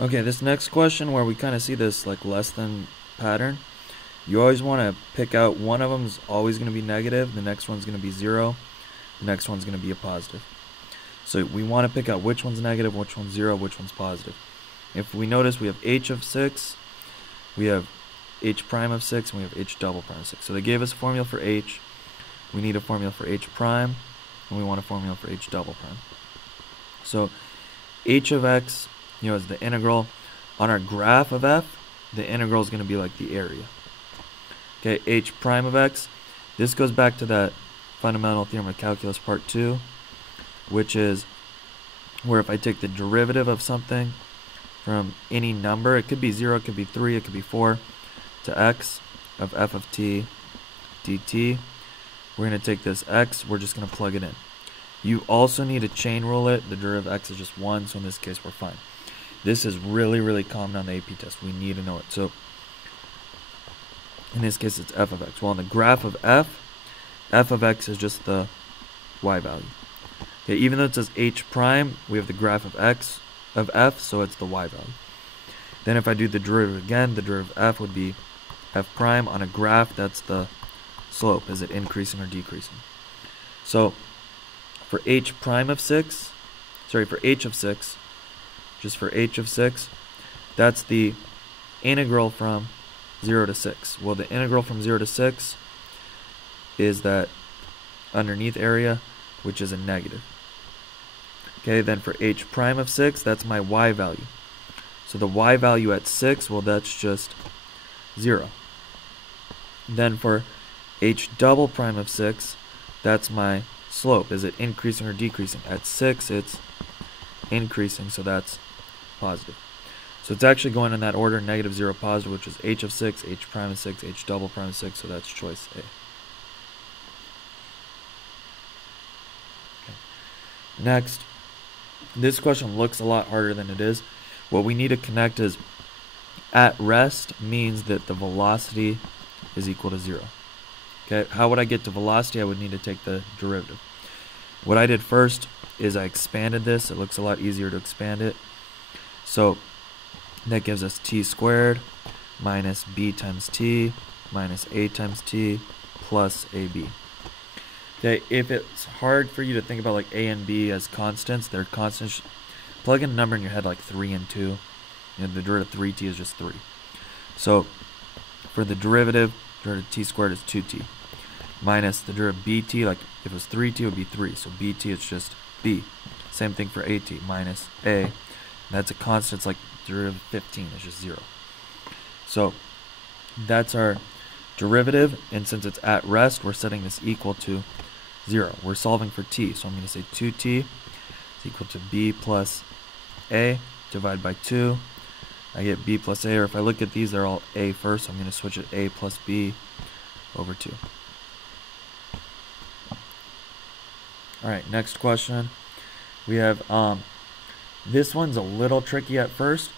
Okay, this next question where we kind of see this like less than pattern, you always want to pick out one of them is always going to be negative, the next one's going to be 0, the next one's going to be a positive. So we want to pick out which one's negative, which one's 0, which one's positive. If we notice, we have h of 6, we have h prime of 6, and we have h double prime of 6. So they gave us a formula for h, we need a formula for h prime, and we want a formula for h double prime. So h of x, is the integral. On our graph of f, the integral is going to be like the area. Okay, h prime of x, this goes back to that fundamental theorem of calculus part 2, which is where if I take the derivative of something from any number, it could be 0, it could be 3, it could be 4, to x of f of t dt, we're going to take this x, we're just going to plug it in. You also need to chain rule it. The derivative of x is just 1, so in this case we're fine. This is really, really common on the AP test. We need to know it. So in this case it's f of x. Well, on the graph of f of x is just the y value. Okay, even though it says h prime, we have the graph of x of f, so it's the y value. Then if I do the derivative again, the derivative of f would be f prime. On a graph, that's the slope. Is it increasing or decreasing? So for h prime of 6, for h of 6, just for h of 6, that's the integral from 0 to 6. Well, the integral from 0 to 6 is that underneath area, which is a negative. Okay, then for h prime of 6, that's my y value. So the y value at 6, well, that's just 0. Then for h double prime of 6, that's my slope. Is it increasing or decreasing? At 6, it's increasing, so that's positive. So it's actually going in that order, negative, 0, positive, which is h of 6, h prime of 6, h double prime of 6, so that's choice A. Okay. Next, this question looks a lot harder than it is. What we need to connect is at rest means that the velocity is equal to 0. Okay, how would I get to velocity? I would need to take the derivative. What I did first is I expanded this. It looks a lot easier to expand it. So that gives us t squared minus b times t minus a times t plus ab. Okay, if it's hard for you to think about like a and b as constants, they're constants. Plug in a number in your head like 3 and 2. The derivative of 3t is just 3. So for the derivative of t squared is 2t. Minus the derivative of bt, like if it was 3t, it would be 3. So bt is just b. Same thing for at, minus a. That's a constant, it's like derivative of 15 is just 0. So that's our derivative, and since it's at rest, we're setting this equal to 0. We're solving for t, so I'm going to say 2t is equal to b plus a divided by 2. I get b plus a, or if I look at these, they're all a first, so I'm going to switch it a plus b over 2. Alright, next question. We have, this one's a little tricky at first,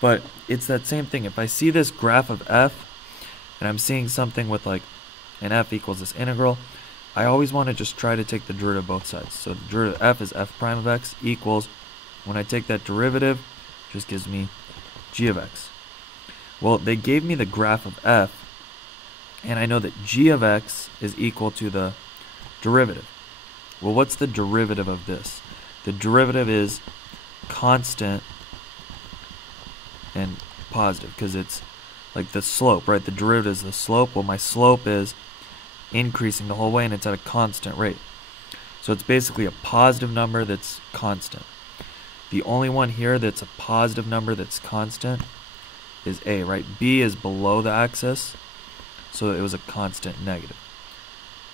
but it's that same thing. If I see this graph of f, and I'm seeing something with like an f equals this integral, I always want to just try to take the derivative of both sides. So the derivative of f is f prime of x equals, when I take that derivative, it just gives me g of x. Well, they gave me the graph of f, and I know that g of x is equal to the derivative. Well, what's the derivative of this? The derivative is constant and positive, because it's like the slope, right? The derivative is the slope. Well, my slope is increasing the whole way, and it's at a constant rate. So it's basically a positive number that's constant. The only one here that's a positive number that's constant is a, right? B is below the axis, so it was a constant negative.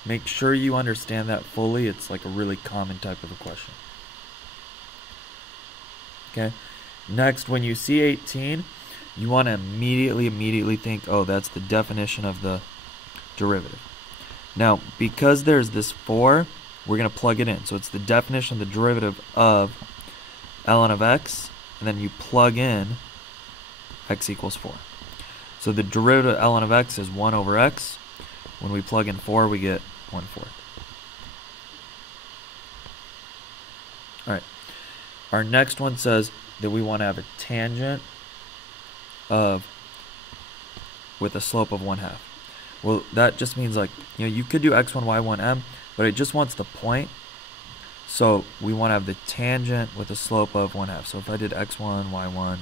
Make sure you understand that fully. It's like a really common type of a question. Okay. Next, when you see 18, you want to immediately think, oh, that's the definition of the derivative. Now, because there's this 4, we're going to plug it in. So it's the definition of the derivative of ln of x, and then you plug in x equals 4. So the derivative of ln of x is 1 over x. When we plug in 4, we get 1/4. Alright. Our next one says that we want to have a tangent of with a slope of 1/2. Well, that just means like, you could do x1, y1, m, but it just wants the point. So we want to have the tangent with a slope of 1/2. So if I did x1, y1,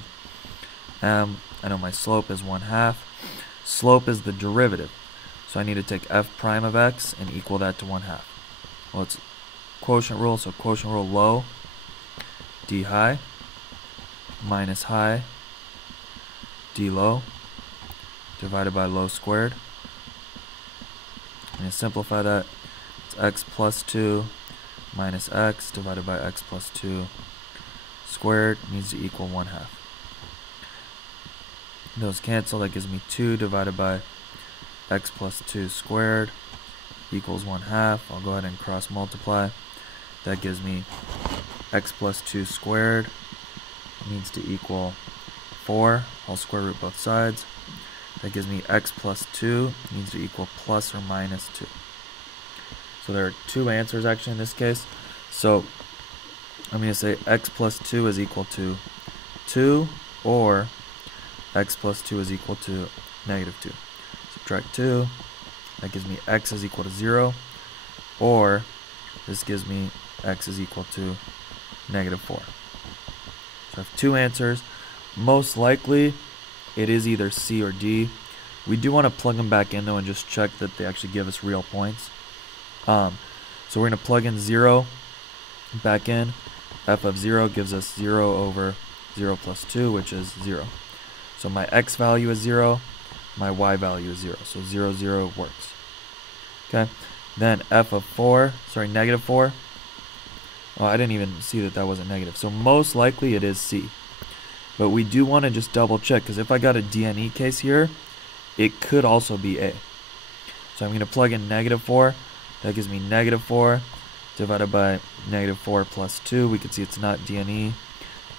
m, I know my slope is 1/2. Slope is the derivative. So I need to take f prime of x and equal that to 1/2. Well, it's quotient rule, so quotient rule low, d high, minus high, d low, divided by low squared. I'm going to simplify that. It's x plus 2 minus x divided by x plus 2 squared needs to equal 1/2. Those cancel. That gives me 2 divided by x plus 2 squared equals 1/2. I'll go ahead and cross multiply. That gives me x plus 2 squared needs to equal 4. I'll square root both sides. That gives me x plus 2 needs to equal plus or minus 2. So there are two answers actually in this case. So I'm going to say x plus 2 is equal to 2, or x plus 2 is equal to negative 2. Subtract 2. That gives me x is equal to 0. Or this gives me x is equal to negative 4. So I have two answers. Most likely it is either C or D. We do want to plug them back in though and just check that they actually give us real points. So we're going to plug in 0 back in. F of 0 gives us 0 over 0 plus 2, which is 0. So my x value is 0, my y value is 0. So 0, 0 works. Okay. Then f of 4, negative 4. Oh, I didn't even see that that wasn't negative. So most likely it is C. But we do want to just double check, because if I got a DNE case here, it could also be A. So I'm going to plug in negative 4. That gives me negative 4 divided by negative 4 plus 2. We can see it's not DNE.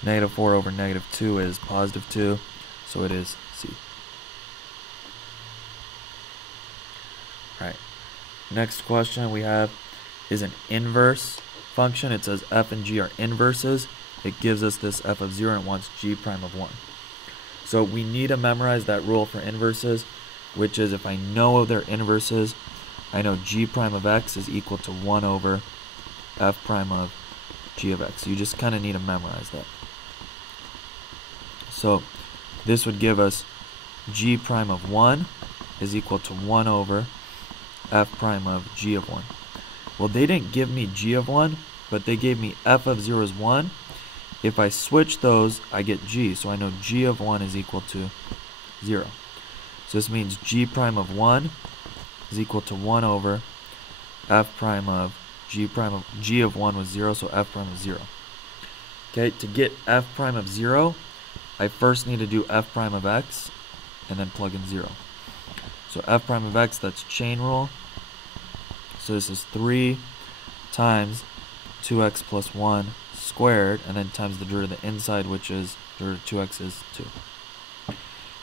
Negative 4 over negative 2 is positive 2. So it is C. Alright. Next question we have is an inverse function. It says f and g are inverses. It gives us this f of 0 and it wants g prime of 1. So we need to memorize that rule for inverses, which is if I know their inverses, I know g prime of x is equal to 1 over f prime of g of x. You just kind of need to memorize that. So this would give us g prime of 1 is equal to 1 over f prime of g of 1. Well, they didn't give me g of 1, but they gave me f of 0 is 1. If I switch those, I get g. So I know g of 1 is equal to 0. So this means g prime of 1 is equal to 1 over f prime of g of 1 was 0, so f prime is 0. Okay, to get f prime of 0, I first need to do f prime of x and then plug in 0. So f prime of x, that's chain rule. So this is 3 times 2x plus 1 squared, and then times the derivative of the inside, which is derivative of 2x is 2.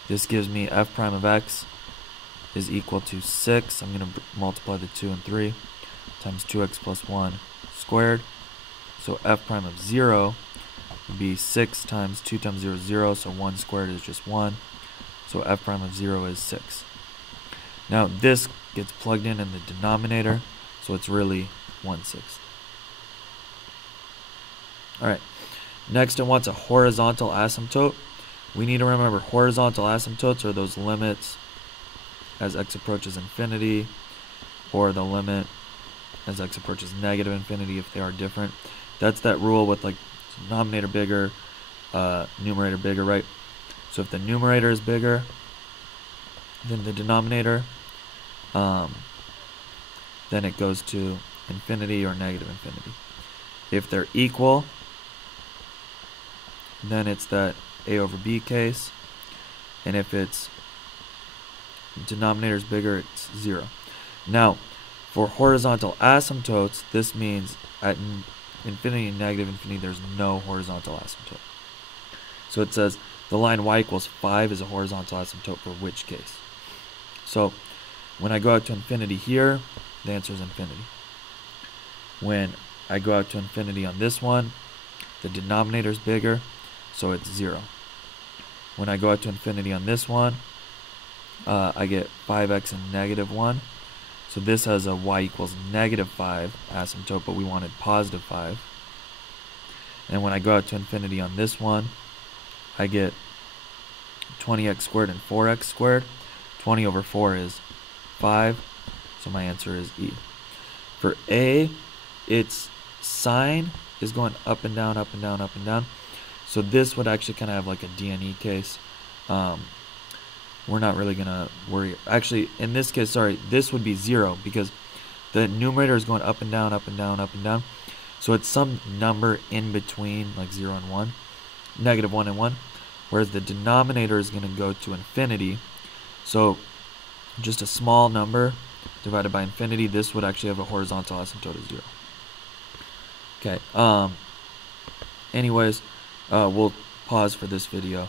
This gives me f prime of x is equal to 6. I'm going to multiply the 2 and 3 times 2x plus 1 squared. So f prime of 0 would be 6 times 2 times 0 is 0, so 1 squared is just 1. So f prime of 0 is 6. Now this gets plugged in the denominator, so it's really 1/6. Alright, next it wants a horizontal asymptote. We need to remember horizontal asymptotes are those limits as x approaches infinity, or the limit as x approaches negative infinity if they are different. That's that rule with like denominator bigger, numerator bigger, right? So if the numerator is bigger than the denominator, then it goes to infinity or negative infinity. If they're equal, then it's that a over b case, and if its denominator is bigger, it's 0. Now, for horizontal asymptotes, this means at infinity and negative infinity, there's no horizontal asymptote. So it says the line y equals 5 is a horizontal asymptote for which case? So when I go out to infinity here, the answer is infinity. When I go out to infinity on this one, the denominator is bigger. so it's 0. When I go out to infinity on this one, I get 5x and negative 1. So this has a y equals negative 5 asymptote, but we wanted positive 5. And when I go out to infinity on this one, I get 20x squared and 4x squared. 20 over 4 is 5, so my answer is E. For A, its sign is going up and down, up and down, up and down. So this would actually kind of have like a DNE case. We're not really going to worry. Actually, in this case, sorry, this would be 0 because the numerator is going up and down, up and down, up and down. So it's some number in between like 0 and 1, negative 1 and 1, whereas the denominator is going to go to infinity. So just a small number divided by infinity, this would actually have a horizontal asymptote of 0. Okay, anyways, we'll pause for this video.